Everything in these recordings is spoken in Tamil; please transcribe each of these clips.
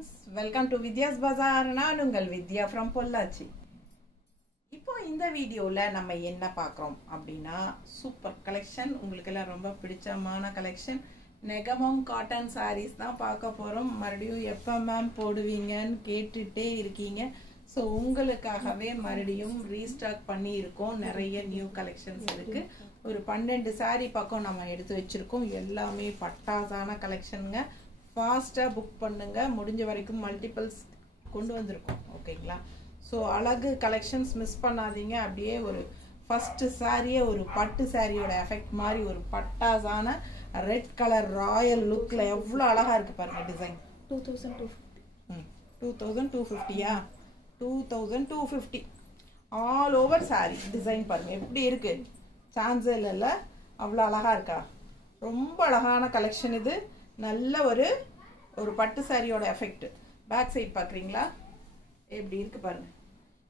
friends, welcome to Vidya's Bazaar. நான் உங்கள் வித்யா from பொள்ளாச்சி. இப்போ இந்த வீடியோல நம்ம என்ன பார்க்கறோம் அப்படினா சூப்பர் கலெக்ஷன், உங்களுக்கு எல்லாம் ரொம்ப பிடிச்சமான கலெக்ஷன் நெகமம் காட்டன் sarees தான் பார்க்க போறோம். மறுபடியும் எப்ப மேம் போடுவீங்கன்னு கேட்டுட்டே இருக்கீங்க. சோ உங்களுக்காகவே மறுபடியும் ரீஸ்டாக் பண்ணி இருக்கோம். நிறைய நியூ கலெக்ஷன்ஸ் இருக்கு. ஒரு 12 saree பக்கம் நம்ம எடுத்து வச்சிருக்கோம். எல்லாமே பட்டாசான கலெக்ஷன்ங்க. ஃபாஸ்டா புக் பண்ணுங்க. முடிஞ்ச வரைக்கும் மல்டிபிள்ஸ் கொண்டு வந்திருக்கோம். ஓகேங்களா? சோ அழகு கலெக்ஷன்ஸ் மிஸ் பண்ணாதீங்க. அப்படியே ஒரு ஃபர்ஸ்ட் சாரியே ஒரு பட்டு சாரியோட எஃபெக்ட் மாதிரி ஒரு பட்டாசான ரெட் கலர் ராயல் லுக்ல எவ்வளவு அழகா இருக்கு பாருங்க. டிசைன் 2250யா 2250 ஆல் ஓவர் சாரி டிசைன் பாருங்க எப்படி இருக்கு. சான்ஸே இல்ல, அவ்வளவு அழகா இருக்கா. ரொம்ப அழகான கலெக்ஷன் இது. நல்ல ஒரு பட்டு சாரியோட எஃபெக்ட். பேக் சைடு பாக்குறீங்களா எப்படி இருக்கு பாருங்க.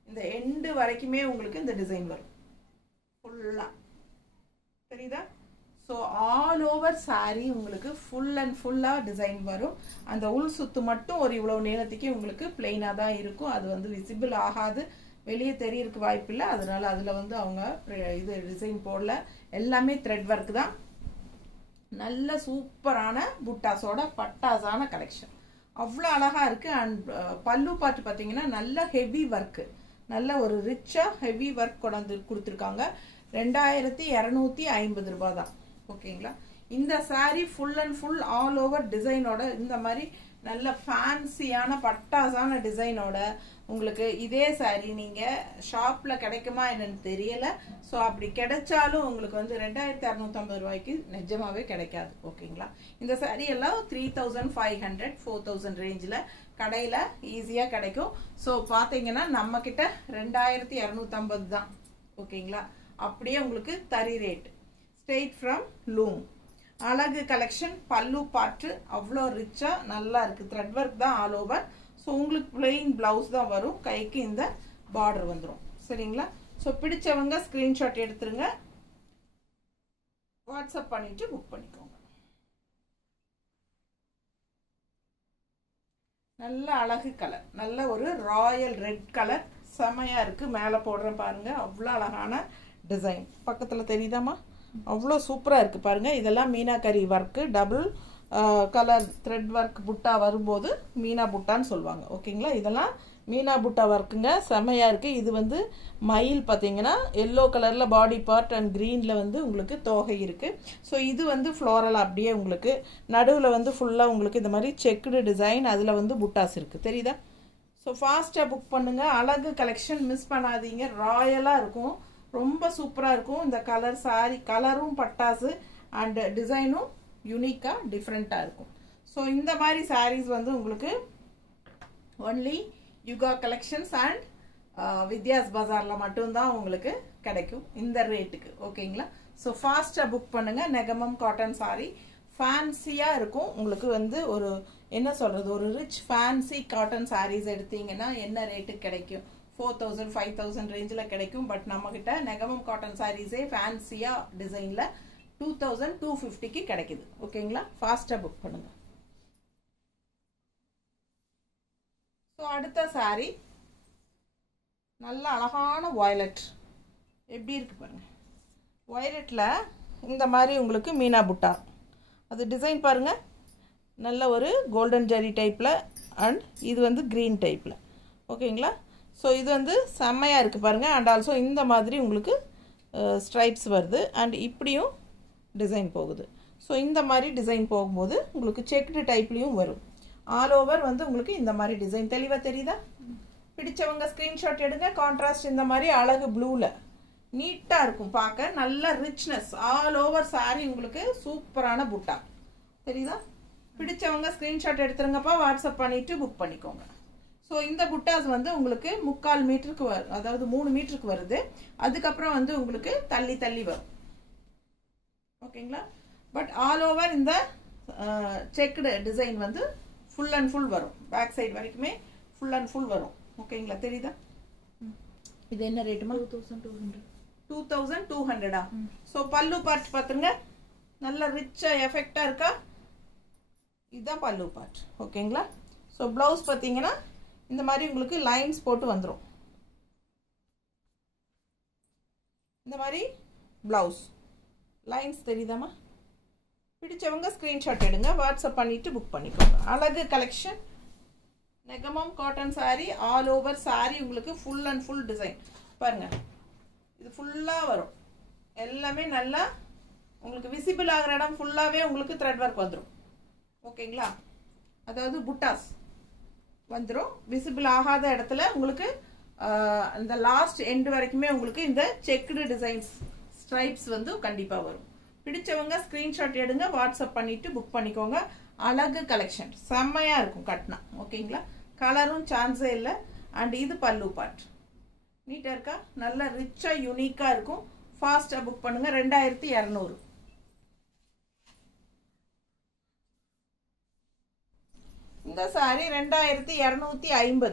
இந்த எண்டு வரைக்குமே உங்களுக்கு இந்த டிசைன் வரும் ஃபுல்லா, தெரியுதா? ஸோ ஆல் ஓவர் சாரி உங்களுக்கு ஃபுல் அண்ட் ஃபுல்லா டிசைன் வரும். அந்த உள் சுத்து மட்டும் ஒரு இவ்வளவு நீளத்துக்கு உங்களுக்கு பிளெயினா தான் இருக்கும். அது விசிபிள் ஆகாது, வெளியே தெரியறதுக்கு வாய்ப்பு இல்லை. அதனால அதுல அவங்க இது டிசைன் போடல. எல்லாமே த்ரெட் ஒர்க் தான். நல்ல சூப்பரான புட்டாஸோட பட்டாசான கலெக்ஷன் அவ்வளோ அழகா இருக்கு. அண்ட் பல்லு பாட்டு பார்த்தீங்கன்னா நல்ல ஹெவி ஒர்க், நல்ல ஒரு ரிச்சா ஹெவி ஒர்க் கொண்டாந்து கொடுத்துருக்காங்க. 2250 ரூபாய் தான். ஓகேங்களா? இந்த sari full and full all over டிசைனோட இந்த மாதிரி நல்ல ஃபேன்சியான பட்டாசான டிசைனோட உங்களுக்கு இதே சாரி நீங்க ஷாப்ல கிடைக்குமா என்னன்னு தெரியல. ஸோ அப்படி கிடைச்சாலும் உங்களுக்கு 2650 ரூபாய்க்கு நிஜமாவே கிடைக்காது. ஓகேங்களா? இந்த சாரி எல்லாம் 3500 4000 ரேஞ்சில் கடையில ஈஸியா கிடைக்கும். ஸோ பாத்தீங்கன்னா நம்ம கிட்ட 2250 தான். ஓகேங்களா? அப்படியே உங்களுக்கு தறி ரேட் ஸ்ட்ரெயிட் ஃப்ரம் லூம். அழகு கலெக்ஷன். பல்லு பாட்டு அவ்வளோ ரிச்சா நல்லா இருக்கு. த்ரெட் ஒர்க் தான் ஆல் ஓவர். ஸோ உங்களுக்கு பிளெயின் பிளவுஸ் தான் வரும். கைக்கு இந்த பார்டர் வந்துடும். சரிங்களா? ஸோ பிடிச்சவங்க ஸ்கிரீன்ஷாட் எடுத்துருங்க, வாட்ஸ்அப் பண்ணிட்டு புக் பண்ணிக்கோங்க. நல்ல அழகு கலர், நல்ல ஒரு ராயல் ரெட் கலர் செமையா இருக்கு. மேலே போடுறேன் பாருங்க, அவ்வளோ அழகான டிசைன். பக்கத்துல தெரியுதாமா? அவ்வளோ சூப்பரா இருக்கு பாருங்க. இதெல்லாம் meenakari work, double colour thread work புட்டா வரும்போது மீனா புட்டான்னு சொல்லுவாங்க. ஓகேங்களா? இதெல்லாம் மீனா புட்டா ஒர்க்குங்க. செமையா இருக்கு. இது மயில் பார்த்தீங்கன்னா எல்லோ கலர்ல பாடி பார்ட் அண்ட் கிரீன்ல உங்களுக்கு தோகை இருக்கு. ஸோ இது ஃப்ளோரல் அப்படியே உங்களுக்கு நடுவில் ஃபுல்லா உங்களுக்கு இந்த மாதிரி செக்குடு டிசைன், அதுல புட்டாஸ் இருக்கு. தெரியுதா? ஸோ ஃபாஸ்டா புக் பண்ணுங்க. அழகு கலெக்ஷன் மிஸ் பண்ணாதீங்க. ராயலா இருக்கும், ரொம்ப சூப்பரா இருக்கும். இந்த கலர் சாரி கலரும் பட்டாசு அண்ட் டிசைனும் யூனிக்கா டிஃப்ரெண்டா இருக்கும். ஸோ இந்த மாதிரி சாரீஸ் உங்களுக்கு only Yuga collections and Vidya's பஜார்ல மட்டும்தான் உங்களுக்கு கிடைக்கும் இந்த ரேட்டுக்கு. ஓகேங்களா? ஸோ ஃபாஸ்டா புக் பண்ணுங்க. நெகமம் காட்டன் சாரி ஃபேன்சியா இருக்கும். உங்களுக்கு ஒரு என்ன சொல்றது, ஒரு ரிச் ஃபேன்சி காட்டன் சாரீஸ் எடுத்தீங்கன்னா என்ன ரேட்டுக்கு கிடைக்கும்? 4000 5000 ரேஞ்சில் கிடைக்கும். பட் நம்ம கிட்ட நெகமம் காட்டன் சாரீஸே ஃபேன்சியா டிசைன்ல 2250க்கு கிடைக்குது. ஓகேங்களா? ஃபாஸ்டா புக் பண்ணுங்க. ஸோ அடுத்த சாரி நல்ல அழகான வயலட். எப்படி இருக்கு பாருங்க. வயலட்ல இந்த மாதிரி உங்களுக்கு மீனா புட்டா, அது டிசைன் பாருங்க. நல்ல ஒரு கோல்டன் ஜெரி டைப்ல அண்ட் இது கிரீன் டைப்ல. ஓகேங்களா? ஸோ இது செம்மையா இருக்கு பாருங்க. அண்ட் ஆல்சோ இந்த மாதிரி உங்களுக்கு ஸ்ட்ரைப்ஸ் வருது அண்ட் இப்படியும் டிசைன் போகுது. ஸோ இந்த மாதிரி டிசைன் போகும்போது உங்களுக்கு செக்டு டைப்லயும் வரும். ஆல் ஓவர் உங்களுக்கு இந்த மாதிரி டிசைன் தெளிவா தெரியுதா? பிடிச்சவங்க ஸ்கிரீன்ஷாட் எடுங்க. கான்ட்ராஸ்ட் இந்த மாதிரி அழகு ப்ளூல நீட்டா இருக்கும் பார்க்க. நல்ல ரிச்னஸ் ஆல் ஓவர் சாரி உங்களுக்கு சூப்பரான புட்டா. தெரியுதா? பிடிச்சவங்க ஸ்கிரீன்ஷாட் எடுத்துருங்கப்பா, வாட்ஸ்அப் பண்ணிட்டு புக் பண்ணிக்கோங்க. ஸோ இந்த புட்டாஸ் உங்களுக்கு 3/4 மீட்டருக்கு வரும், அதாவது 3 மீட்டருக்கு வருது. அதுக்கப்புறம் உங்களுக்கு தள்ளி தள்ளி வரும். ஓகேங்களா? பட் ஆல் ஓவர் இந்த checked design full and full வரும். பேக் சைடு வரைக்குமே ஃபுல் அண்ட் ஃபுல் வரும். ஓகேங்களா? தெரியுதா? இது என்ன ரேட்டுமா? 2200. ஸோ பல்லு பார்ட் பார்த்துருங்க. நல்ல ரிச்சா எஃபெக்டா இருக்கா? இதுதான் பல்லு பார்ட். ஓகேங்களா? ஸோ ப்ளவுஸ் பார்த்தீங்கன்னா இந்த மாதிரி உங்களுக்கு லைன்ஸ் போட்டு வந்துடும். இந்த மாதிரி ப்ளவுஸ் லைன்ஸ் தெரியுதாம்மா? பிடிச்சவங்க ஸ்க்ரீன்ஷாட் எடுங்க, வாட்ஸ்அப் பண்ணிவிட்டு புக் பண்ணிக்கோங்க. அழகு collection, Negamam cotton sari, all over sari உங்களுக்கு ஃபுல் அண்ட் ஃபுல் டிசைன் பாருங்கள். இது ஃபுல்லாக வரும், எல்லாமே நல்லா உங்களுக்கு விசிபிள் ஆகிற இடம் ஃபுல்லாகவே உங்களுக்கு த்ரெட் ஒர்க் வந்துடும். ஓகேங்களா? அதாவது புட்டாஸ் வந்துடும். விசிபிள் ஆகாத இடத்துல உங்களுக்கு இந்த லாஸ்ட் எண்டு வரைக்குமே உங்களுக்கு இந்த செக்குடு டிசைன்ஸ் ஸ்ட்ரைப்ஸ் வந்து கண்டிப்பாக வரும். பிடிச்சவங்க ஸ்க்ரீன்ஷாட் எடுங்க, வாட்ஸ்அப் பண்ணிவிட்டு புக் பண்ணிக்கோங்க. அழகு கலெக்ஷன் செம்மையாக இருக்கும் கட்டினா. ஓகேங்களா? கலரும் சான்ஸே இல்லை. அண்ட் இது பல்லு பார்ட் நீட்டாக இருக்கா, நல்லா ரிச்சாக யூனிக்காக இருக்கும். ஃபாஸ்ட்டாக புக் பண்ணுங்கள். 2200. இந்த சாரி 2250.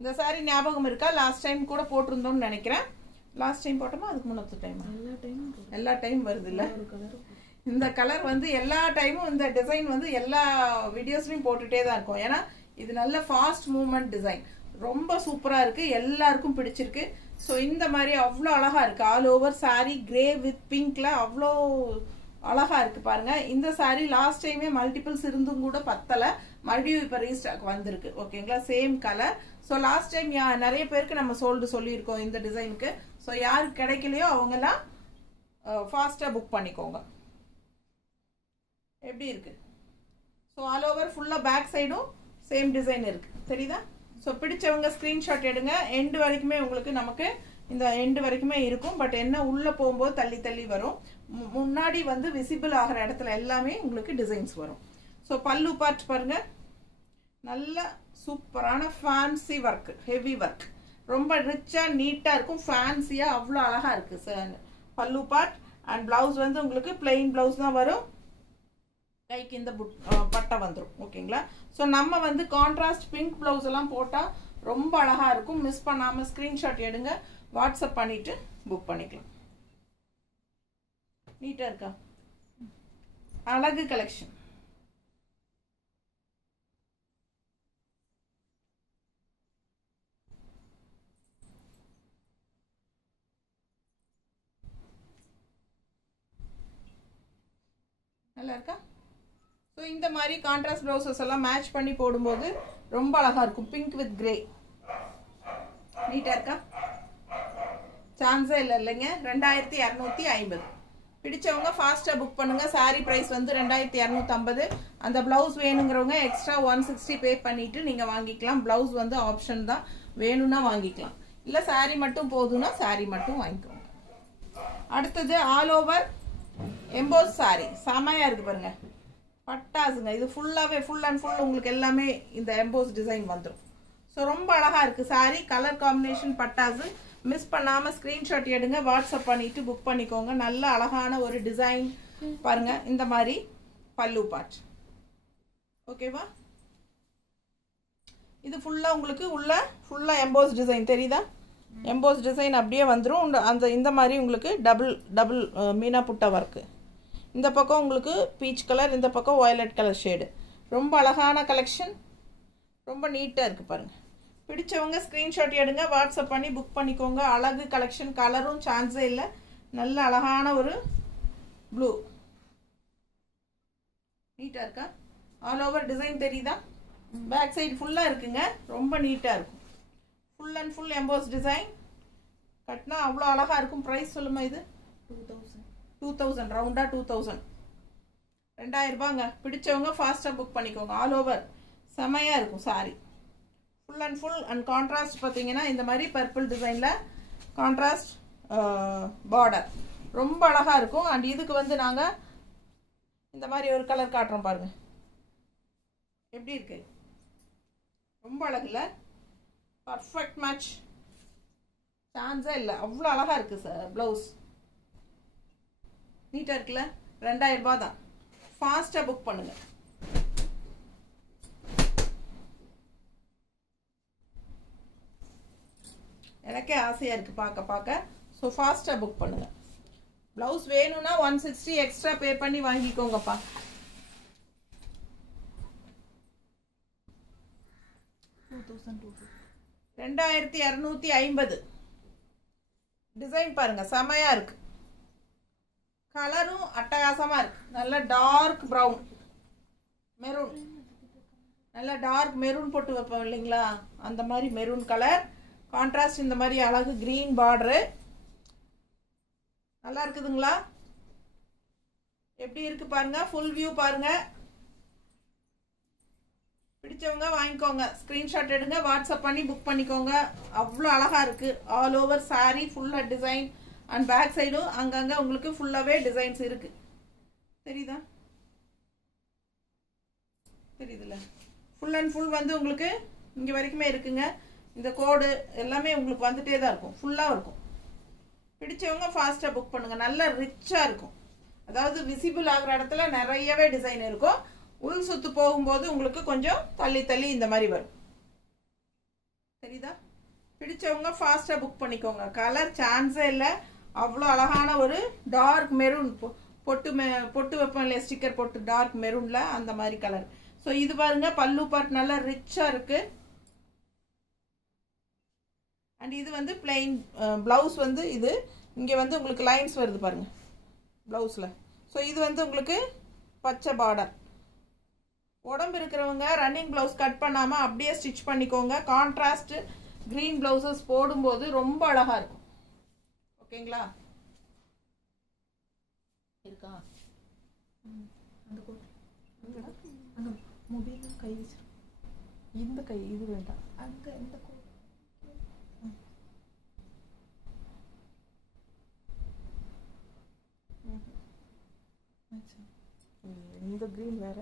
இந்த சாரி ஞாபகம் இருக்கா? லாஸ்ட் டைம் கூட போட்டிருந்தோம்னு நினைக்கிறேன். லாஸ்ட் டைம் போட்டோமா அதுக்கு முன்னத்து டைம்? எல்லா டைம் வருது இல்லை? இந்த கலர் வந்து எல்லா டைமும் இந்த டிசைன் வந்து எல்லா வீடியோஸ்லையும் போட்டுகிட்டே தான் இருக்கும். ஏன்னா இது நல்ல ஃபாஸ்ட் மூவ்மெண்ட் டிசைன், ரொம்ப சூப்பராக இருக்குது, எல்லாருக்கும் பிடிச்சிருக்கு. ஸோ இந்த மாதிரி அவ்வளோ அழகாக இருக்குது. All over sari grey with பிங்க்ல அவ்வளோ அழகாக இருக்குது பாருங்கள். இந்த சாரீ லாஸ்ட் டைமே மல்டிபிள்ஸ் இருந்தும் கூட பத்தலை, மறுபடியும் இப்போ ரீஸ்டாக் வந்திருக்கு. ஓகேங்களா? Same colour. So last time நிறைய பேருக்கு நம்ம சொல்லியிருக்கோம் இந்த டிசைனுக்கு. ஸோ யாருக்கு கிடைக்கலையோ அவங்கெல்லாம் ஃபாஸ்ட்டாக புக் பண்ணிக்கோங்க. எப்படி இருக்குது? ஸோ ஆல் ஓவர் ஃபுல்லாக பேக் சைடும் சேம் டிசைன் இருக்குது, தெரியுதா? ஸோ பிடிச்சவங்க ஸ்க்ரீன்ஷாட் எடுங்க. எண்டு வரைக்குமே உங்களுக்கு நமக்கு இந்த எண்டு வரைக்குமே இருக்கும். பட் என்ன உள்ளே போகும்போது தள்ளி தள்ளி வரும். முன்னாடி வந்து விசிபிள் ஆகிற இடத்துல எல்லாமே உங்களுக்கு டிசைன்ஸ் வரும். ஸோ பல்லு பார்ட் பாருங்க, நல்ல சூப்பரான ஃபேன்சி ஒர்க், ஹெவி ஒர்க், ரொம்ப ரிச்சாக நீட்டாக இருக்கும். ஃபேன்சியாக அவ்வளோ அழகாக இருக்குது பல்லு பார்ட். அண்ட் ப்ளவுஸ் வந்து உங்களுக்கு பிளெயின் ப்ளவுஸ் தான் வரும், கைக்கு இந்த பட்டை வந்துடும். ஓகேங்களா? ஸோ நம்ம வந்து கான்ட்ராஸ்ட் பிங்க் ப்ளவுஸ் எல்லாம் போட்டால் ரொம்ப அழகாக இருக்கும். மிஸ் பண்ணாமல் ஸ்க்ரீன்ஷாட் எடுங்க, வாட்ஸ்அப் பண்ணிவிட்டு புக் பண்ணிக்கலாம். நீட்டாக இருக்கா? அழகு கலெக்ஷன். நல்லா இருக்கா? ஸோ இந்த மாதிரி கான்ட்ராஸ்ட் ப்ளவுசஸ் எல்லாம் மேட்ச் பண்ணி போடும்போது ரொம்ப அழகாக இருக்கும். பிங்க் வித் கிரே நீட்டாக இருக்கா? சான்ஸே இல்லைங்க. 2250. பிடிச்சவங்க ஃபாஸ்ட்டாக புக் பண்ணுங்கள். சாரீ ப்ரைஸ் வந்து 2250. அந்த ப்ளவுஸ் வேணுங்கிறவங்க எக்ஸ்ட்ரா 160 பே பண்ணிவிட்டு நீங்கள் வாங்கிக்கலாம். ப்ளவுஸ் வந்து ஆப்ஷன் தான், வேணும்னா வாங்கிக்கலாம். இல்லை சாரீ மட்டும் போதும்னா சாரீ மட்டும் வாங்கிக்கோங்க. அடுத்தது ஆல் ஓவர் எம்போஸ் சாரீ செமையாக இருக்குது பாருங்க, பட்டாசுங்க. இது ஃபுல்லாகவே ஃபுல் அண்ட் ஃபுல் உங்களுக்கு எல்லாமே இந்த எம்போஸ் டிசைன் வந்துடும். ஸோ ரொம்ப அழகாக இருக்குது சாரீ. கலர் காம்பினேஷன் பட்டாசு. மிஸ் பண்ணாமல் ஸ்க்ரீன்ஷாட் எடுங்க, வாட்ஸ்அப் பண்ணிவிட்டு புக் பண்ணிக்கோங்க. நல்ல அழகான ஒரு டிசைன் பாருங்கள். இந்த மாதிரி பல்லு பார்ட். ஓகேவா? இது ஃபுல்லாக உங்களுக்கு உள்ள ஃபுல்லாக எம்போஸ் டிசைன் தெரியுதா? எம்போஸ் டிசைன் அப்படியே வந்துடும். அந்த இந்த மாதிரி உங்களுக்கு டபுள் மீனா புட்டா ஒர்க்கு. இந்த பக்கம் உங்களுக்கு பீச் கலர், இந்த பக்கம் வயலட் கலர் ஷேடு. ரொம்ப அழகான கலெக்ஷன், ரொம்ப நீட்டாக இருக்குது பாருங்கள். பிடிச்சவங்க ஸ்க்ரீன்ஷாட் எடுங்க, வாட்ஸ்அப் பண்ணி புக் பண்ணிக்கோங்க. அழகு கலெக்ஷன், கலரும் சான்ஸே இல்லை. நல்ல அழகான ஒரு ப்ளூ நீட்டாக இருக்கா? ஆல் ஓவர் டிசைன் தெரியுதா? பேக் சைடு ஃபுல்லாக இருக்குங்க, ரொம்ப நீட்டாக இருக்கும். Full and full EMBOSS design கட்டினா அவ்வளோ அழகாக இருக்கும். ப்ரைஸ் சொல்லுமா? இது 2000 ரவுண்டாக 2000, 2000 ரூபாங்க. பிடிச்சவங்க ஃபாஸ்ட்டாக புக் பண்ணிக்கோங்க. ஆல் ஓவர் செமையாக இருக்கும் sorry. Full and full and contrast பார்த்தீங்கன்னா இந்த மாதிரி பர்பிள் டிசைனில் கான்ட்ராஸ்ட் பார்டர் ரொம்ப அழகாக இருக்கும். அண்ட் இதுக்கு வந்து நாங்கள் இந்த மாதிரி ஒரு கலர் காட்டுறோம் பாருங்கள், எப்படி இருக்கு? ரொம்ப அழகுல, பர்ஃபெக்ட் மேட்ச், சான்ஸே இல்லை. அவ்வளோ அழகாக இருக்குது சார். ப்ளவுஸ் நீட்டாக இருக்குல்ல? 2000 ரூபா தான். ஃபாஸ்ட்டாக புக் பண்ணுங்கள். எனக்கே ஆசையாக இருக்குது பார்க்க. ஸோ ஃபாஸ்ட்டாக புக் பண்ணுங்கள். ப்ளவுஸ் வேணும்னா 160 எக்ஸ்ட்ரா பே பண்ணி வாங்கிக்கோங்கப்பா. 2250 டிசைன் பாருங்க செமையா இருக்கு. கலரும் அட்டகாசமா இருக்கு. நல்ல டார்க் ப்ரௌன் மெரூன், நல்ல டார்க் மெரூன் போட்டு வைப்போம் இல்லைங்களா, அந்த மாதிரி மெரூன் கலர் கான்ட்ராஸ்ட். இந்த மாதிரி அழகு கிரீன் பார்டரு நல்லா இருக்குதுங்களா? எப்படி இருக்கு பாருங்க, ஃபுல் வியூ பாருங்க. பிடிச்சவங்க வாங்கிக்கோங்க, ஸ்கிரீன்ஷாட் எடுங்க, வாட்ஸ்அப் பண்ணி புக் பண்ணிக்கோங்க. அவ்வளோ அழகா இருக்கு. ஆல் ஓவர் சாரி ஃபுல்லா டிசைன் அண்ட் பேக் சைடும் அங்கங்க உங்களுக்கு ஃபுல்லாவே டிசைன்ஸ் இருக்கு. தெரியுதா? தெரியுதுல்ல? ஃபுல் அண்ட் ஃபுல் வந்து உங்களுக்கு இங்க வரைக்குமே இருக்குங்க. இந்த கோடு எல்லாமே உங்களுக்கு வந்துட்டே தான் இருக்கும், ஃபுல்லா இருக்கும். பிடிச்சவங்க ஃபாஸ்டா புக் பண்ணுங்க. நல்ல ரிச்சா இருக்கும். அதாவது விசிபிள் ஆகிற இடத்துல நிறையவே டிசைன் இருக்கும். உள் சுத்து போகும்போது உங்களுக்கு கொஞ்சம் தள்ளி தள்ளி இந்த மாதிரி வரும். தெரியுதா? பிடிச்சவங்க ஃபாஸ்டா புக் பண்ணிக்கோங்க. கலர் சான்ஸே இல்லை. அவ்வளோ அழகான ஒரு டார்க் மெரூன், பொட்டு வைப்போம் இல்லையா ஸ்டிக்கர் போட்டு, டார்க் மெரூன்ல அந்த மாதிரி கலர். ஸோ இது பாருங்க பல்லு பார்ட் நல்லா ரிச்சா இருக்கு. அண்ட் இது வந்து பிளெயின் பிளவுஸ் வந்து இது இங்க வந்து உங்களுக்கு லைன்ஸ் வருது பாருங்க பிளவுஸ்ல. ஸோ இது வந்து உங்களுக்கு பச்சை பார்டர். உடம்பு இருக்கிறவங்க ரன்னிங் பிளவுஸ் கட் பண்ணாம அப்படியே ஸ்டிச் பண்ணிக்கோங்க. கான்ட்ராஸ்ட் கிரீன் பிளவுசஸ் போடும்போது ரொம்ப அழகா இருக்கும். ஓகேங்களா? இருக்கா அந்த கோட் அங்க மொபைல்ல கை வச்சு இந்த கை இது வேண்டாம், அங்க இந்த கோட் இந்த கிரீன் வேற,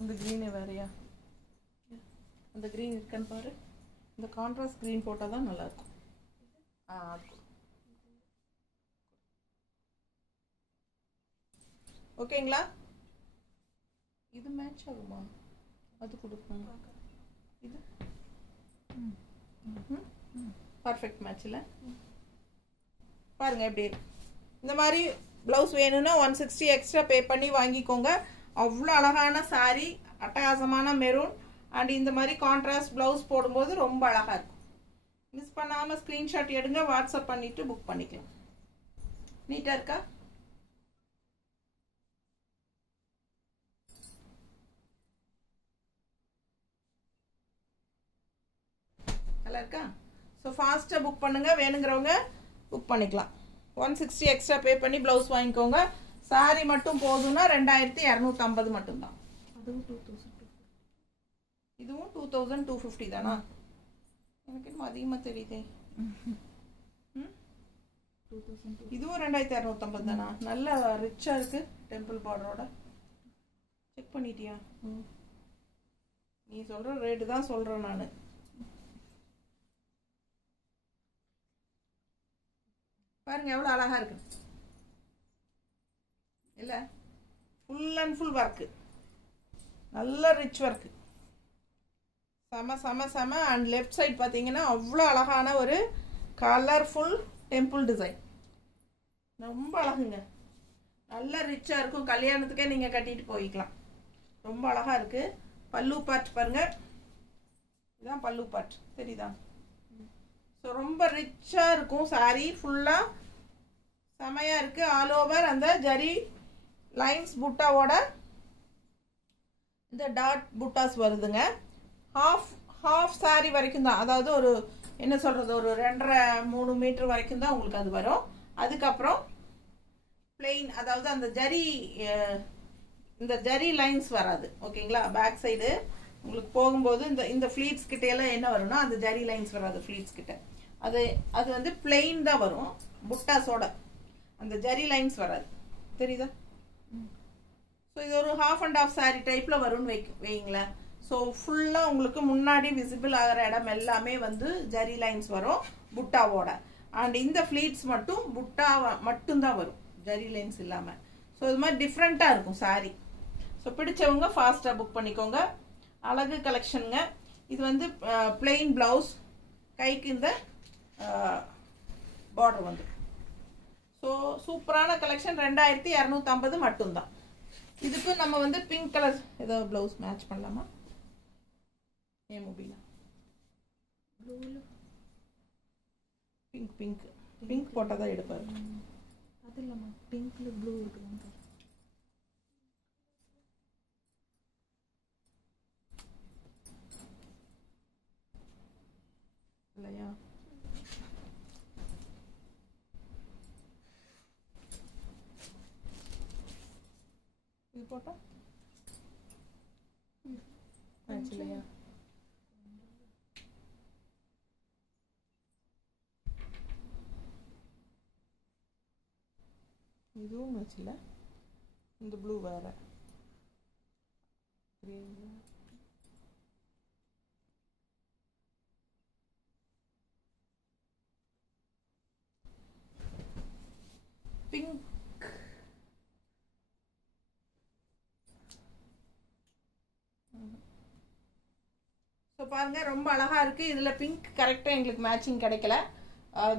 இந்த கிரீனே வேறையா? அந்த கிரீன் இருக்கான்னு பாரு. இந்த கான்ட்ராஸ்ட் கிரீன் போட்டால் தான் நல்லா இருக்கும். ஓகேங்களா? இது மேட்ச் ஆகுமா? அது கொடுப்பாங்க. இது பர்ஃபெக்ட் மேட்ச் இல்லை? பாருங்க எப்படி இருக்கு. இந்த மாதிரி பிளவுஸ் வேணும்னா 160 எக்ஸ்ட்ரா பே பண்ணி வாங்கிக்கோங்க. அவ்வளோ அழகான சாரி, அட்டகாசமான மெரூன் அண்ட் இந்த மாதிரி கான்ட்ராஸ்ட் பிளவுஸ் போடும்போது ரொம்ப அழகா இருக்கும். மிஸ் பண்ணாம ஸ்கிரீன்ஷாட் எடுங்க, வாட்ஸ்அப் பண்ணிட்டு புக் பண்ணிக்கலாம். நீட்டா இருக்கா? நல்லா இருக்கா? ஸோ ஃபாஸ்டா புக் பண்ணுங்க. வேணுங்கிறவங்க புக் பண்ணிக்கலாம். 160 எக்ஸ்ட்ரா பே பண்ணி பிளவுஸ் வாங்கிக்கோங்க. சாரி மட்டும் போதும்னா 2250 மட்டும்தான். இதுவும் 2250 தானா? எனக்கு இன்னும் அதிகமா தெரியுதே. இதுவும் 2250 தானா? நல்ல ரிச்சா இருக்கு. டெம்பிள் பார்டரோட செக் பண்ணிட்டியா? நீ சொல்ற ரேட்டு தான் சொல்றேன் நானு. பாருங்க எவ்வளவு அழகா இருக்கு இல்ல? ஃபுல் அண்ட் ஃபுல் ஒர்க், நல்ல ரிச் ஒர்க், செம செம செம. அண்ட் லெஃப்ட் சைட் பார்த்தீங்கன்னா அவ்வளோ அழகான ஒரு கலர்ஃபுல் டெம்பிள் டிசைன். ரொம்ப அழகுங்க, நல்ல ரிச்சா இருக்கும். கல்யாணத்துக்கே நீங்க கட்டிட்டு போய்க்கலாம். ரொம்ப அழகா இருக்கு. பல்லு பார்ட் பாருங்க, இதுதான் பல்லு பார்ட், தெரியுதா? ஸோ ரொம்ப ரிச்சா இருக்கும். சாரி ஃபுல்லா செமையா இருக்கு. ஆல் ஓவர் அந்த ஜரி லைன்ஸ் புட்டாவோட இந்த டாட் புட்டாஸ் வருதுங்க. ஹாஃப் சாரி வரைக்கும் தான், அதாவது ஒரு என்ன சொல்றது, ஒரு 2.5-3 மீட்டர் வரைக்கும் தான் உங்களுக்கு அது வரும். அதுக்கப்புறம் பிளெயின், அதாவது அந்த ஜரி, இந்த ஜரி லைன்ஸ் வராது. ஓகேங்களா? பேக் சைடு உங்களுக்கு போகும்போது இந்த ஃபிளீட்ஸ் கிட்ட எல்லாம் என்ன வரும்னா அந்த ஜரி லைன்ஸ் வராது. ஃபிளீட்ஸ் கிட்ட அது வந்து பிளெயின் தான் வரும் புட்டாஸோட, அந்த ஜரி லைன்ஸ் வராது. தெரியுதா? ஸோ இது ஒரு half and half சாரி டைப்ல வரும்னு வைங்களேன். ஸோ ஃபுல்லா உங்களுக்கு முன்னாடி விசிபிள் ஆகிற இடம் எல்லாமே வந்து ஜரி லைன்ஸ் வரும் புட்டாவோட. அண்ட் இந்த ஃபிளீட்ஸ் மட்டும் புட்டா மட்டும்தான் வரும், ஜரி லைன்ஸ் இல்லாம. ஸோ இது மாதிரி டிஃப்ரெண்டா இருக்கும் சாரி. ஸோ பிடிச்சவங்க ஃபாஸ்டா புக் பண்ணிக்கோங்க. அழகு கலெக்ஷனுங்க. இது வந்து பிளெயின் பிளவுஸ், கைக்கு இந்த பார்டர் வந்து. ஸோ சூப்பரான கலெக்ஷன். 2250 மட்டும்தான். இதுக்கு நம்ம வந்து பிங்க் கலர் ஏதோ பிளவுஸ் மேட்ச் பண்ணலாமா? ஏன் முபீனா ப்ளூல பிங்க் பிங்க் பிங்க் போட்டால் தான் எடுப்பார். அது இல்லைம்மா, பிங்க்ல ப்ளூ இருக்குதுங்க இல்லையா? இது போட்டா மேட்ச் இல்லையா? இதுவும் மேட்ச் இல்லை. இந்த ப்ளூ வேற கிரீன். பிங்க் ஸோ பாருங்க, ரொம்ப அழகா இருக்கு. இதுல பிங்க் கரெக்டா எங்களுக்கு மேட்சிங் கிடைக்கல,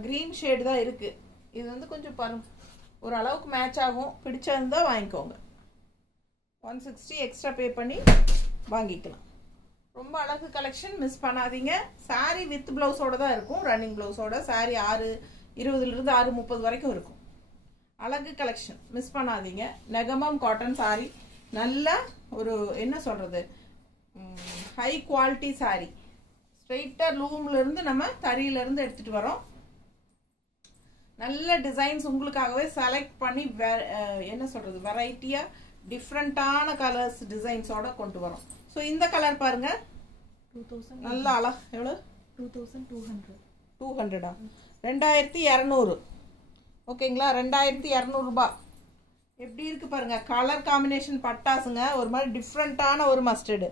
கிரீன் ஷேடு தான் இருக்கு. இது வந்து கொஞ்சம் பாருங்க ஒரு அளவுக்கு மேட்ச் ஆகும். பிடிச்சிருந்தா வாங்கிக்கோங்க. 160 எக்ஸ்ட்ரா பே பண்ணி வாங்கிக்கலாம். ரொம்ப அழகு கலெக்ஷன், மிஸ் பண்ணாதீங்க. சாரி வித் பிளவுஸோட தான் இருக்கும், ரன்னிங் பிளவுஸோட. சாரி 6:20 to 6:30 வரைக்கும் இருக்கும். அழகு கலெக்ஷன் மிஸ் பண்ணாதீங்க. நெகமம் காட்டன் சாரி, நல்ல ஒரு என்ன சொல்றது, ஹை குவாலிட்டி சாரி. ஸ்ட்ரெயிட்டா லூம்ல இருந்து நம்ம தறியில இருந்து எடுத்துட்டு வரோம். நல்ல டிசைன்ஸ் உங்களுக்காகவே செலக்ட் பண்ணி என்ன சொல்றது, வெரைட்டியா டிஃப்ரெண்டான கலர்ஸ் டிசைன்ஸோட கொண்டு வரோம். ஸோ இந்த கலர் பாருங்க, 2000 நல்ல அழகா. எவ்வளோ? 2200. 200 2200. ஓகேங்களா? 2200 ரூபாய். எப்படி இருக்கு பாருங்க, கலர் காம்பினேஷன் பட்டாசுங்க. ஒரு மாதிரி டிஃப்ரெண்டான ஒரு மஸ்டர்டு,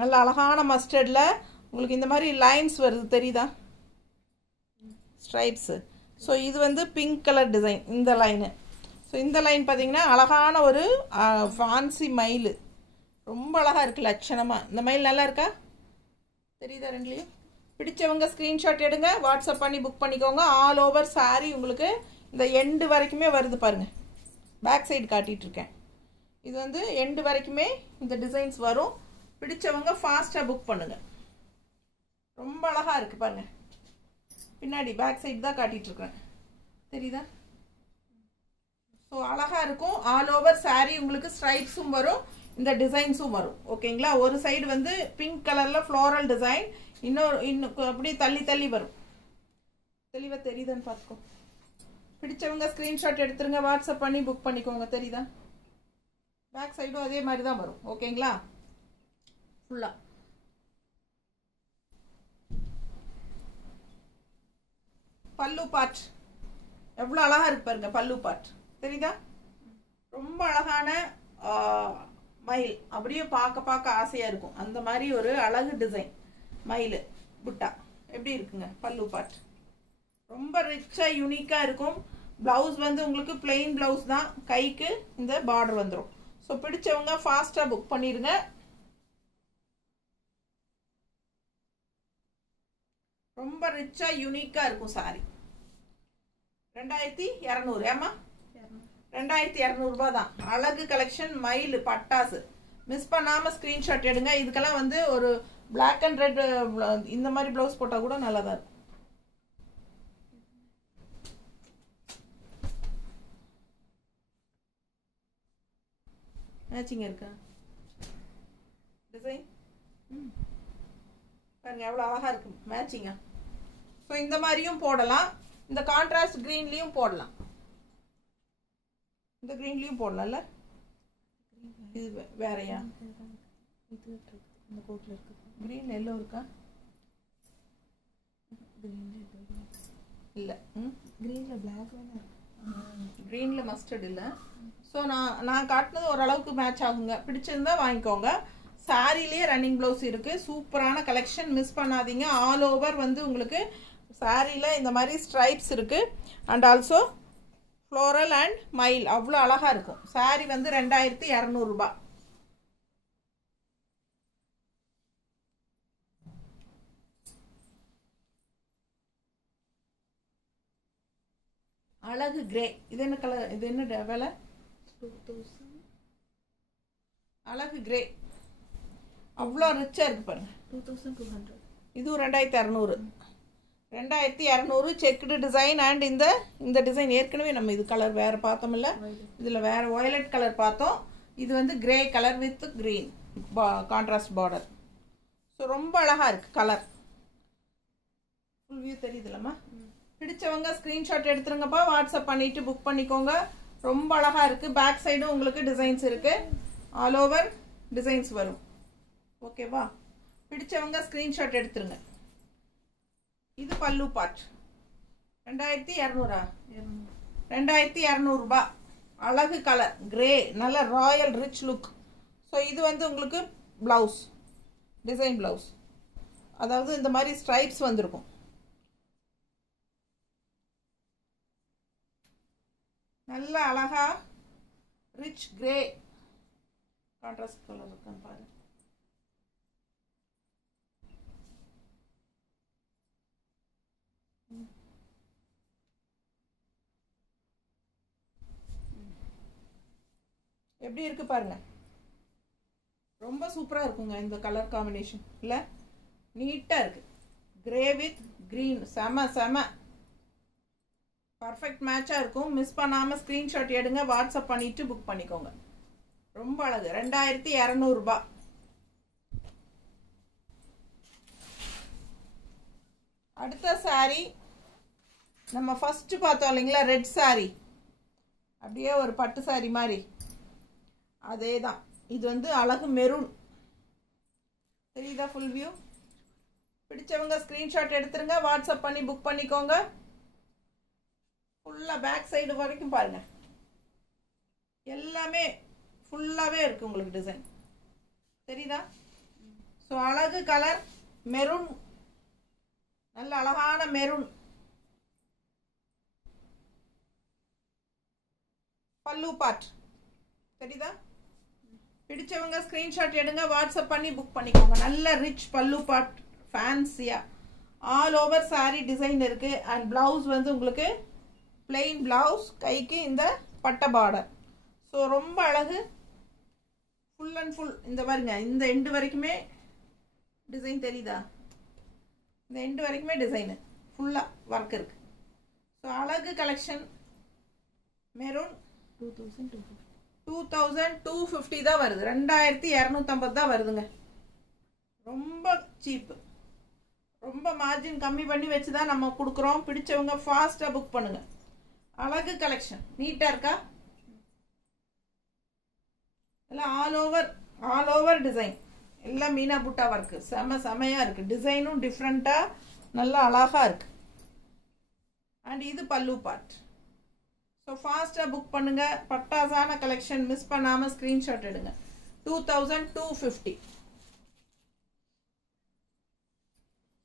நல்ல அழகான மஸ்டர்ட்ல உங்களுக்கு இந்த மாதிரி லைன்ஸ் வருது, தெரியுதா? ஸ்ட்ரைப்ஸ். ஸோ இது வந்து பிங்க் கலர் டிசைன், இந்த லைனு. ஸோ இந்த லைன் பார்த்தீங்கன்னா அழகான ஒரு ஃபேன்சி மயில், ரொம்ப அழகா இருக்கு லட்சணமாக. இந்த மயில் நல்லா இருக்கா? தெரியுதா? ரெண்டுலேயும் பிடிச்சவங்க ஸ்க்ரீன்ஷாட் எடுங்க, வாட்ஸ்அப் பண்ணி புக் பண்ணிக்கோங்க. ஆல் ஓவர் சாரி உங்களுக்கு இந்த எண்டு வரைக்குமே வருது பாருங்க. பேக் சைடு காட்டிட்டு இருக்கேன். இது வந்து எண்டு வரைக்குமே இந்த டிசைன்ஸ் வரும். பிடிச்சவங்க ஃபாஸ்ட்டாக புக் பண்ணுங்க. ரொம்ப அழகா இருக்கு பாருங்க. பின்னாடி பேக் சைடு தான் காட்டிட்டு இருக்கேன், தெரியுதா? ஸோ அழகா இருக்கும். ஆல் ஓவர் சாரி உங்களுக்கு ஸ்ட்ரைப்ஸும் வரும், இந்த டிசைன்ஸும் வரும். ஓகேங்களா? ஒரு சைடு வந்து பிங்க் கலர்ல ஃப்ளோரல் டிசைன், இன்னும் அப்படியே தள்ளி தள்ளி வரும். தெளிவா தெரியுதுன்னு பார்த்துக்கோ. பிடிச்சவங்க ஸ்கிரீன்ஷாட் எடுத்துருங்க, வாட்ஸ்அப் பண்ணி புக் பண்ணிக்கோங்க. தெரியுதா? பேக் சைடும் அதே மாதிரி தான் வரும். ஓகேங்களா? ஃபுல்லா பல்லு பார்ட் எவ்வளோ அழகா இருக்கு பாருங்க. பல்லு பார்ட் தெரியுதா? ரொம்ப அழகான மயில், அப்படியே பார்க்க பார்க்க ஆசையா இருக்கும். அந்த மாதிரி ஒரு அழகு டிசைன் மயில் புட்டா எப்படி இருக்குங்க? பல்லு பார்ட் ரொம்ப ரிச்சா யூனிக்கா இருக்கும். பிளவுஸ் வந்து உங்களுக்கு பிளெயின் பிளவுஸ் தான், கைக்கு இந்த பார்டர் வந்துடும். ஸோ பிடிச்சவங்க ஃபாஸ்டா புக் பண்ணிருங்க. ரொம்ப ரிச்சா யூனிக்கா இருக்கும் சாரி. 2200. ஏமா 2200 ரூபாய் தான். அழகு கலெக்ஷன் மயில் பட்டாசு. மிஸ் பண்ணாம ஸ்கிரீன்ஷாட் எடுங்க. இதுக்கெல்லாம் வந்து ஒரு பிளாக் அண்ட் ரெட் இந்த மாதிரி பிளவுஸ் போட்டா கூட நல்லா தான் இருக்கும். மேட்சிங் இருக்கா டிசைன்? பாருங்க எவ்வளோ அழகா இருக்கு மேட்சிங்கா. ஸோ இந்த மாதிரியும் போடலாம், இந்த கான்ட்ராஸ்ட் கிரீன்லயும் போடலாம், இந்த கிரீன்லயும் போடலாம்ல. இது வேறையா? இது இருக்கு, இந்த கோட்ல இருக்கு. கிரீன் எல்லோ இருக்கா? இல்ல, கிரீன்ல பிளாக் வேணா இருக்கு. கிரீன்ல மஸ்டர்ட் இல்ல. ஸோ நான் காட்டினது ஓரளவுக்கு மேட்ச் ஆகுங்க. பிடிச்சிருந்தா வாங்கிக்கோங்க. சாரிலேயே ரன்னிங் பிளவுஸ் இருக்கு. சூப்பரான கலெக்ஷன், மிஸ் பண்ணாதீங்க. ஆல் ஓவர் வந்து உங்களுக்கு சாரியில இந்த மாதிரி ஸ்ட்ரைப்ஸ் இருக்கு, அண்ட் ஆல்சோ ஃப்ளோரல் அண்ட் மயில் அவ்வளோ அழகா இருக்கும். சாரி வந்து 2200 ரூபாய். அழகு கிரே. இது என்ன கலர்? இது என்ன விலை? 2000. அழகு கிரே அவ்வளோ ரிச்சா இருக்கு பாருங்க. 2200. இதுவும் 2200. 2200 செக்குடு டிசைன். அண்ட் இந்த டிசைன் ஏற்கனவே நம்ம இது கலர் வேறு பார்த்தோம்ல, இதில் வேறு வயலட் கலர் பார்த்தோம். இது வந்து grey colour with green contrast border. So ரொம்ப அழகாக இருக்குது கலர். ஃபுல் வியூ தெரியுதுல்லம்மா? பிடிச்சவங்க ஸ்க்ரீன்ஷாட் எடுத்துருங்கப்பா, வாட்ஸ்அப் பண்ணிவிட்டு புக் பண்ணிக்கோங்க. ரொம்ப அழகாக இருக்குது. பேக் சைடும் உங்களுக்கு டிசைன்ஸ் இருக்குது, ஆல் ஓவர் டிசைன்ஸ் வரும். ஓகேவா? பிடிச்சவங்க ஸ்க்ரீன்ஷாட் எடுத்துருங்க. இது பல்லு பார்ட். 2200. 2200 ரூபாய். அழகு கலர் கிரே, நல்ல ராயல் ரிச் லுக். ஸோ இது வந்து உங்களுக்கு ப்ளவுஸ், டிசைன் ப்ளவுஸ், அதாவது இந்த மாதிரி ஸ்ட்ரைப்ஸ் வந்திருக்கும். நல்ல அழகா ரிச் கிரே கான்ட்ராஸ்ட் கலர் இருக்கான்னு பாருங்க. எப்படி இருக்கு பாருங்க. ரொம்ப சூப்பரா இருக்குங்க இந்த கலர் காம்பினேஷன். இல்ல நீட்டா இருக்கு. கிரே வித் கிரீன், செம செம பர்ஃபெக்ட் மேட்சா இருக்கும். மிஸ் பண்ணாம ஸ்கிரீன்ஷாட் எடுங்க, வாட்ஸ்அப் பண்ணிட்டு புக் பண்ணிக்கோங்க. ரொம்ப அழகு. 2200 ரூபாய். அடுத்த சாரி நம்ம ஃபர்ஸ்ட் பார்த்தோம் இல்லைங்களா, ரெட் சாரி, அப்படியே ஒரு பட்டு சாரி மாதிரி, அதே தான். இது வந்து அழகு மெரூன். தெரியுதா ஃபுல் வியூ? பிடிச்சவங்க ஸ்கிரீன்ஷாட் எடுத்துருங்க, வாட்ஸ்அப் பண்ணி புக் பண்ணிக்கோங்க. ஃபுல்லாக பேக் சைடு வரைக்கும் பாருங்க, எல்லாமே ஃபுல்லாகவே இருக்கு உங்களுக்கு டிசைன். தெரியுதா? ஸோ அழகு கலர் மெரூன், நல்ல அழகான மெரூன். பல்லு பார்ட் தெரியுதா? பிடிச்சவங்க ஸ்கிரீன்ஷாட் எடுங்க, வாட்ஸ்அப் பண்ணி புக் பண்ணிக்கோங்க. நல்ல ரிச் பல்லு பார்ட், ஃபேன்சியா ஆல் ஓவர் சாரி டிசைன் இருக்கு. அண்ட் பிளவுஸ் வந்து உங்களுக்கு பிளெயின் பிளவுஸ், கைக்கு இந்த பட்டை பார்டர். ஸோ ரொம்ப அழகு. ஃபுல் அண்ட் ஃபுல் இந்த பாருங்க, இந்த எண்டு வரைக்குமே டிசைன் தெரியுதா? இந்த எண்டு வரைக்குமே டிசைனு ஃபுல்லாக ஒர்க் இருக்கு. ஸோ அழகு கலெக்ஷன். மெரூன் 2250 தான் வருது. 2250 தான் வருதுங்க. ரொம்ப சீப்பு. ரொம்ப மார்ஜின் கம்மி பண்ணி வச்சு தான் நம்ம கொடுக்குறோம். பிடிச்சவங்க ஃபாஸ்ட்டாக புக் பண்ணுங்க. அழகு கலெக்ஷன். நீட்டாக இருக்கா? எல்லாம் ஆல் ஓவர் டிசைன், எல்லாம் மீனா புட்டா ஒர்க்கு. செமையாக இருக்குது. டிசைனும் டிஃப்ரெண்ட்டாக நல்லா அழகாக இருக்குது. அண்ட் இது பல்லு பார்ட். ஸோ ஃபாஸ்ட்டாக புக் பண்ணுங்க. பட்டாசான கலெக்ஷன். மிஸ் பண்ணாமல் ஸ்க்ரீன்ஷாட் எடுங்க. 2250.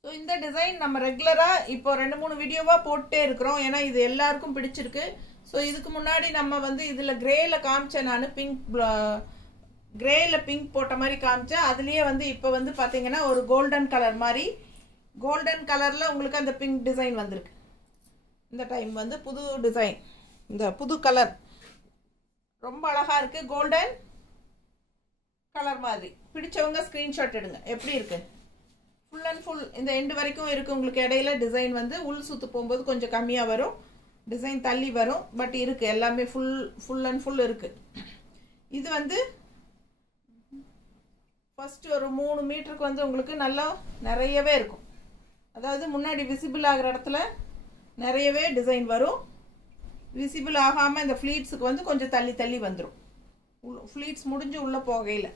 ஸோ இந்த டிசைன் நம்ம ரெகுலராக இப்போ 2-3 வீடியோவாக போட்டே இருக்கிறோம். ஏன்னா இது எல்லாருக்கும் பிடிச்சிருக்கு. ஸோ இதுக்கு முன்னாடி நம்ம வந்து இதில் கிரேயில் காமிச்சேன் நான். கிரேயில் பிங்க் போட்ட மாதிரி காமிச்சேன். அதுலேயே வந்து இப்போ வந்து பார்த்தீங்கன்னா ஒரு கோல்டன் கலர் மாதிரி, கோல்டன் கலரில் உங்களுக்கு அந்த பிங்க் டிசைன் வந்திருக்கு. இந்த டைம் வந்து புது டிசைன், இந்த புது கலர் ரொம்ப அழகா இருக்கு. கோல்டன் கலர் மாதிரி. பிடிச்சவங்க ஸ்கிரீன்ஷாட் எடுங்க. எப்படி இருக்கு? ஃபுல் அண்ட் ஃபுல் இந்த எண்டு வரைக்கும் இருக்கு. உங்களுக்கு இடையில டிசைன் வந்து உள் சுத்து போகும்போது கொஞ்சம் கம்மியா வரும், டிசைன் தள்ளி வரும். பட் இருக்கு, எல்லாமே ஃபுல் அண்ட் ஃபுல் இருக்கு. இது வந்து ஃபர்ஸ்ட் ஒரு 3 மீட்டருக்கு வந்து உங்களுக்கு நல்லா நிறையவே இருக்கும். அதாவது முன்னாடி விசிபிள் ஆகிற இடத்துல நிறையவே டிசைன் வரும். விசிபிள் ஆகாமல் இந்த ஃப்ளீட்ஸுக்கு வந்து கொஞ்சம் தள்ளி தள்ளி வந்துடும். ஃப்ளீட்ஸ் முடிஞ்சு உள்ளே போகையில்.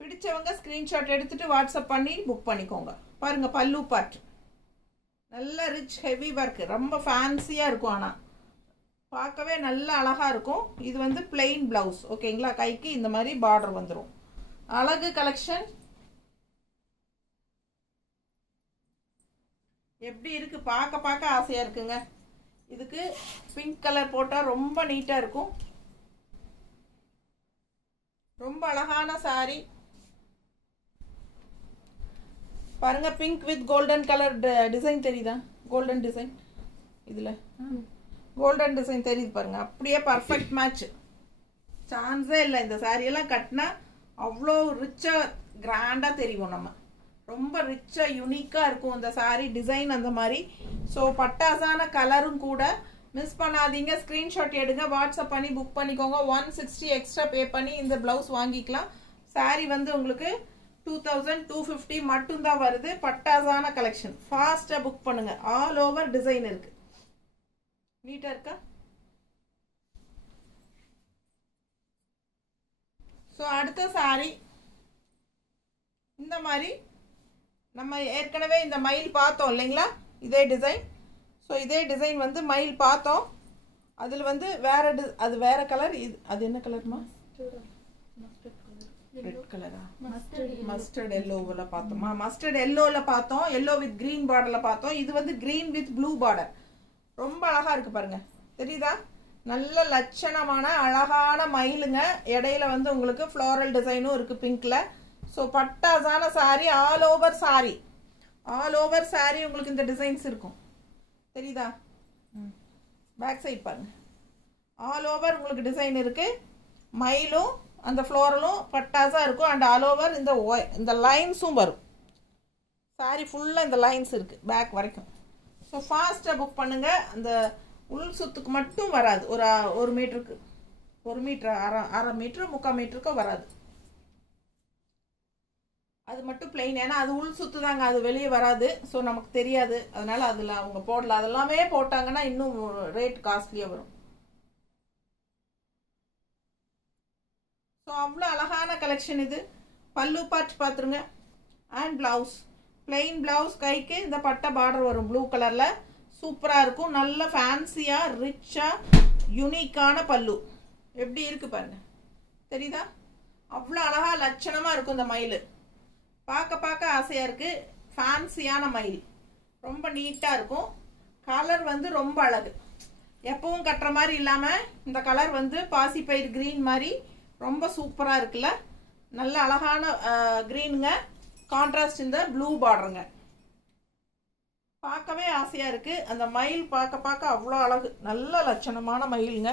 பிடிச்சவங்க ஸ்க்ரீன்ஷாட் எடுத்துகிட்டு வாட்ஸ்அப் பண்ணி புக் பண்ணிக்கோங்க. பாருங்கள் பல்லு பார்ட். நல்ல ரிச் ஹெவி ஒர்க்கு, ரொம்ப ஃபேன்சியாக இருக்கும். ஆனால் பார்க்கவே நல்ல அழகாக இருக்கும். இது வந்து பிளெயின் ப்ளவுஸ். ஓகேங்களா? கைக்கு இந்த மாதிரி பார்டர் வந்துடும். அழகு கலெக்ஷன். எப்படி இருக்கு? பார்க்க ஆசையாக இருக்குங்க. இதுக்கு பிங்க் கலர் போட்டால் ரொம்ப நீட்டாக இருக்கும். ரொம்ப அழகான சாரி. பாருங்க, pink with golden colour design தெரியுதா? கோல்டன் டிசைன், இதில் கோல்டன் டிசைன் தெரியுது பாருங்க. அப்படியே பர்ஃபெக்ட் மேட்ச். சான்ஸே இல்லை. இந்த சாரியெல்லாம் கட்டினா அவ்வளோ ரிச்சாக கிராண்டாக தெரியும் நம்ம. ரொம்ப ரிச்சாக யூனிக்காக இருக்கும் இந்த சாரீ டிசைன் அந்த மாதிரி. ஸோ பட்டாசான கலரும் கூட. மிஸ் பண்ணாதீங்க, ஸ்க்ரீன்ஷாட் எடுங்க, வாட்ஸ்அப் பண்ணி புக் பண்ணிக்கோங்க. 160 எக்ஸ்ட்ரா பே பண்ணி இந்த ப்ளவுஸ் வாங்கிக்கலாம். சாரீ வந்து உங்களுக்கு 2250 மட்டும்தான் வருது. பட்டாசான கலெக்ஷன், ஃபாஸ்ட்டாக புக் பண்ணுங்க. ஆல் ஓவர் டிசைன் இருக்கு. நீட்டாக இருக்கா? ஸோ அடுத்த சாரீ இந்த மாதிரி நம்ம ஏற்கனவே இந்த மயில் பார்த்தோம் இல்லைங்களா, இதே டிசைன். ஸோ இதே டிசைன் வந்து மயில் பார்த்தோம். அதில் வந்து அது வேற கலர். இது அது என்ன கலர்மா? ரெட் கலரா? மஸ்டர்ட் எல்லோவில் பார்த்தோமா? மஸ்டர்ட் எல்லோவில் பார்த்தோம். எல்லோ வித் கிரீன் பார்டரில் பார்த்தோம். இது வந்து கிரீன் வித் ப்ளூ பார்டர். ரொம்ப அழகா இருக்கு பாருங்க, தெரியுதா? நல்ல லட்சணமான அழகான மயிலுங்க. இடையில வந்து உங்களுக்கு ஃப்ளோரல் டிசைனும் இருக்கு பிங்க்ல. ஸோ பட்டாசான sari, all over sari. All over sari உங்களுக்கு இந்த டிசைன்ஸ் இருக்கும், தெரியுதா? பேக் சைட் பாருங்க, ஆல் ஓவர் உங்களுக்கு டிசைன் இருக்கு. மயிலும் அந்த ஃப்ளோரலும் பட்டாசா இருக்கும். அண்ட் ஆல் ஓவர் இந்த லைன்ஸும் வரும். சாரி ஃபுல்லாக இந்த லைன்ஸ் இருக்கு பேக் வரைக்கும். ஸோ ஃபாஸ்ட்டாக புக் பண்ணுங்க. அந்த உள் சுத்துக்கு மட்டும் வராது. ஒரு மீட்டருக்கு 1 மீட்டர், அரை மீட்டர், 3/4 மீட்டருக்கும் வராது. அது மட்டும் பிளெயின். ஏன்னா அது உள் சுத்து தாங்க, அது வெளியே வராது. ஸோ நமக்கு தெரியாது, அதனால அதில் அவங்க போடல. அதெல்லாமே போட்டாங்கன்னா இன்னும் ரேட் காஸ்ட்லியாக வரும். ஸோ அவ்வளோ அழகான கலெக்ஷன் இது. பல்லு பார்ட் பார்த்துருங்க. அண்ட் பிளவுஸ், பிளெயின் பிளவுஸ், கைக்கு இந்த பட்டை பார்டர் வரும் ப்ளூ கலரில். சூப்பராக இருக்கும். நல்ல ஃபேன்சியாக ரிச்சாக யூனிக்கான பல்லு. எப்படி இருக்கு பாருங்க, தெரியுதா? அவ்வளோ அழகாக லட்சணமாக இருக்கும் இந்த மயில். பார்க்க ஆசையாக இருக்குது. ஃபேன்சியான மயில், ரொம்ப நீட்டாக இருக்கும். கலர் வந்து ரொம்ப அழகு. எப்பவும் கட்டுற மாதிரி இல்லாமல் இந்த கலர் வந்து பாசிப்பயிர் கிரீன் மாதிரி ரொம்ப சூப்பராக இருக்குல்ல. நல்ல அழகான கிரீனுங்க. கான்ட்ராஸ்ட் இந்த ப்ளூ பார்டருங்க. பார்க்கவே ஆசையாக இருக்குது. அந்த மயில் பார்க்க அவ்வளோ அழகு. நல்ல லட்சணமான மயிலுங்க.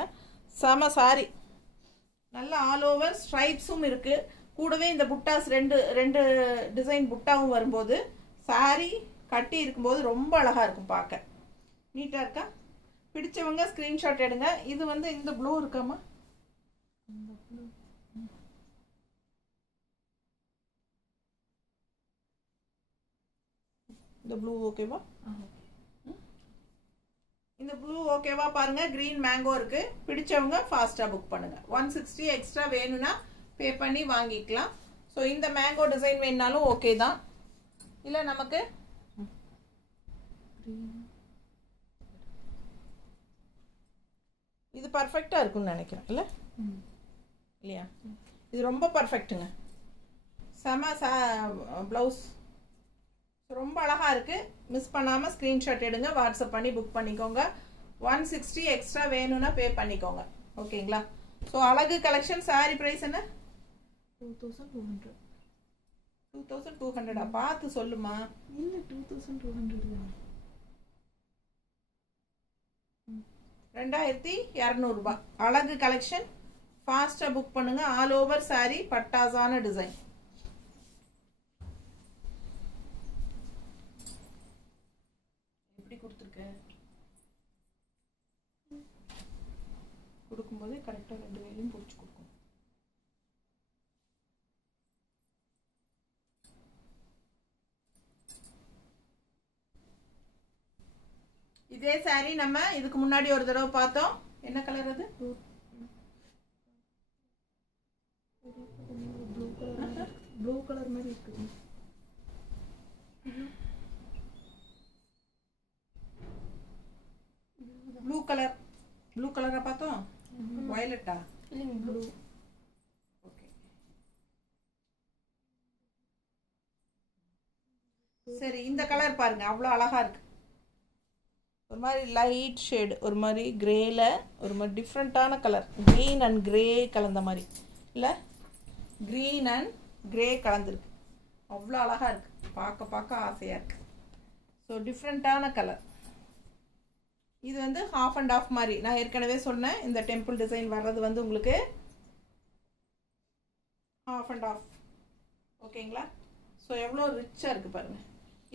செம சாரி. நல்ல ஆல் ஓவர் ஸ்ட்ரைப்ஸும் இருக்குது. கூடவே இந்த புட்டாஸ் ரெண்டு டிசைன் புட்டாவும் வரும்போது சாரி கட்டி இருக்கும்போது ரொம்ப அழகாக இருக்கும் பார்க்க. நீட்டாக இருக்கா? பிடிச்சவங்க ஸ்க்ரீன்ஷாட் எடுங்க. இது வந்து இந்த ப்ளூ இருக்காமா? இந்த ப்ளூ ஓகேவா? இந்த ப்ளூ ஓகேவா பாருங்க. கிரீன் மேங்கோ இருக்கு. பிடிச்சவங்க ஃபாஸ்டா புக் பண்ணுங்க. 160 எக்ஸ்ட்ரா வேணும்னா பே பண்ணி வாங்கிக்கலாம். ஸோ இந்த மேங்கோ டிசைன் வேணுனாலும் ஓகே தான். இல்லை நமக்கு இது பர்ஃபெக்டாக இருக்கும்னு நினைக்கிறேன். இல்லை இல்லையா? இது ரொம்ப பர்ஃபெக்ட்டுங்க. செம ப்ளவுஸ் ரொம்ப அழகாக இருக்குது. மிஸ் பண்ணாமல் ஸ்க்ரீன்ஷாட் எடுங்க, வாட்ஸ்அப் பண்ணி புக் பண்ணிக்கோங்க. 160 எக்ஸ்ட்ரா வேணும்னா பே பண்ணிக்கோங்க. ஓகேங்களா? ஸோ அழகு கலெக்ஷன். சாரி ப்ரைஸ் என்ன? 2200. 2200 பார்த்து சொல்லுமா? இல்லை 2200 தான். 2200 ரூபாய். அழகு கலெக்ஷன். ஃபாஸ்ட்டாக புக் பண்ணுங்க. ஆல் ஓவர் சாரி, பட்டாசான டிசைன். கொடுக்கும்போது கரெக்டாக 2 வேலையும் பிடிச்சி கொடுக்கும். இதே சாரி நம்ம இதுக்கு முன்னாடி ஒரு தடவை பார்த்தோம். என்ன கலர் அது? ப்ளூ கலர் மாதிரி இருக்கு. ப்ளூ கலரா பார்த்தோம். வயலட்டா? இல்லைங்க, ப்ளூ. ஓகே, சரி. இந்த கலர் பாருங்க, அவ்வளோ அழகா இருக்கு. ஒரு மாதிரி லைட் ஷேடு, ஒரு மாதிரி கிரேல ஒரு மாதிரி டிஃப்ரெண்ட்டான கலர். க்ரீன் அண்ட் கிரே கலந்த மாதிரி இல்லை? க்ரீன் அண்ட் கிரே கலந்துருக்கு. அவ்வளோ அழகாக இருக்குது. பார்க்க ஆசையாக இருக்குது. ஸோ டிஃப்ரெண்ட்டான கலர். இது வந்து ஹாஃப் அண்ட் ஆஃப் மாதிரி. நான் ஏற்கனவே சொன்னேன், இந்த டெம்பிள் டிசைன் வர்றது வந்து உங்களுக்கு ஹாஃப் அண்ட் ஆஃப். ஓகேங்களா? ஸோ எவ்வளோ ரிச்சாக இருக்குது பாருங்கள்.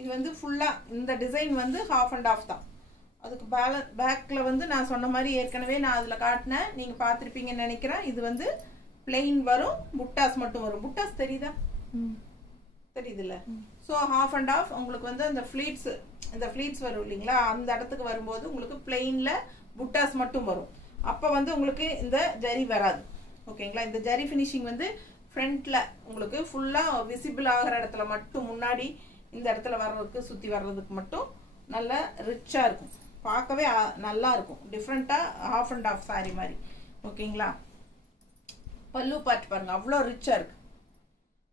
இது வந்து ஃபுல்லாக இந்த டிசைன் வந்து 1/2 தான். அதுக்கு பேக்கில் வந்து நான் சொன்ன மாதிரி ஏற்கனவே நான் அதில் காட்டினேன், நீங்கள் பார்த்துருப்பீங்கன்னு நினைக்கிறேன். இது வந்து பிளெயின் வரும், புட்டாஸ் மட்டும் வரும். புட்டாஸ் தெரியுதா? தெரியுதுல்ல? ஸோ 1/2 உங்களுக்கு வந்து இந்த ஃப்ளீட்ஸ் வரும் இல்லைங்களா, அந்த இடத்துக்கு வரும்போது உங்களுக்கு பிளெயினில் புட்டாஸ் மட்டும் வரும். அப்போ வந்து உங்களுக்கு இந்த ஜரி வராது. ஓகேங்களா? இந்த ஜரி ஃபினிஷிங் வந்து ஃப்ரண்ட்டில் உங்களுக்கு ஃபுல்லாக விசிபிள் ஆகிற இடத்துல மட்டும், முன்னாடி இந்த இடத்துல வர்றதுக்கு சுற்றி வர்றதுக்கு மட்டும் நல்லா ரிச்சாக இருக்கும். பார்க்கவே நல்லா இருக்கும், டிஃப்ரெண்ட்டாக 1/2 saree மாதிரி. ஓகேங்களா? பல்லு பார்த்து பாருங்கள், அவ்வளோ ரிச்சாக இருக்குது.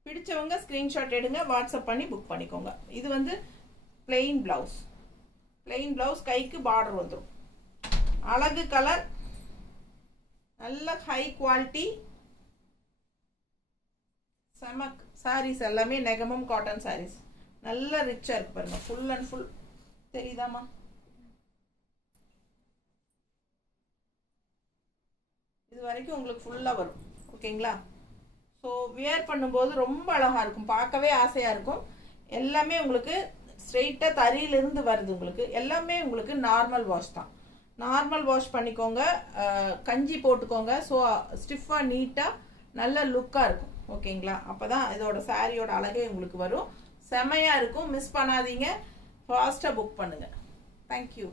பிடிச்சவங்க ஸ்க்ரீன்ஷாட் எடுங்க, வாட்ஸ்அப் பண்ணி புக் பண்ணிக்கோங்க. இது வந்து பிளெயின் ப்ளவுஸ், கைக்கு பார்டர் வந்துடும். அழகு கலர், நல்ல ஹை குவாலிட்டி செமக் சாரீஸ் எல்லாமே நெகமம் காட்டன் சாரீஸ். நல்ல ரிச்சா இருக்கு பாருங்க, ஃபுல் அண்ட் ஃபுல். தெரியுதாமா? இது வரைக்கும் உங்களுக்கு ஃபுல்லா வரும். ஓகேங்களா? ஸோ வியர் பண்ணும்போது ரொம்ப அழகா இருக்கும், பார்க்கவே ஆசையா இருக்கும். எல்லாமே உங்களுக்கு ஸ்ட்ரெயிட்டா தறியிலிருந்து வருது. உங்களுக்கு எல்லாமே உங்களுக்கு நார்மல் வாஷ் தான். நார்மல் வாஷ் பண்ணிக்கோங்க, கஞ்சி போட்டுக்கோங்க. ஸோ ஸ்டிஃபாக நீட்டாக நல்ல லுக்காக இருக்கும். ஓகேங்களா? அப்போ தான் இதோட சாரியோட அழகே உங்களுக்கு வரும். செமையாக இருக்கும். மிஸ் பண்ணாதீங்க, ஃபாஸ்ட்டாக புக் பண்ணுங்கள். தேங்க்யூ.